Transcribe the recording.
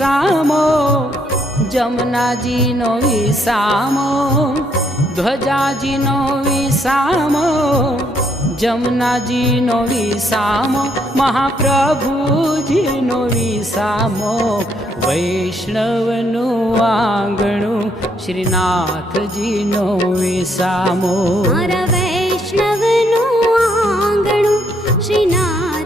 વિસામો, જમનાજીનો વિસામો, ધ્વજાજીનો વિસામો, જમનાજીનો વિસામો, મહાપ્રભુજીનો વિસામો, વૈષ્ણવનું આંગણું શ્રીનાથજીનો વિસામો. મારા વૈષ્ણવનું આંગણું શ્રીનાથ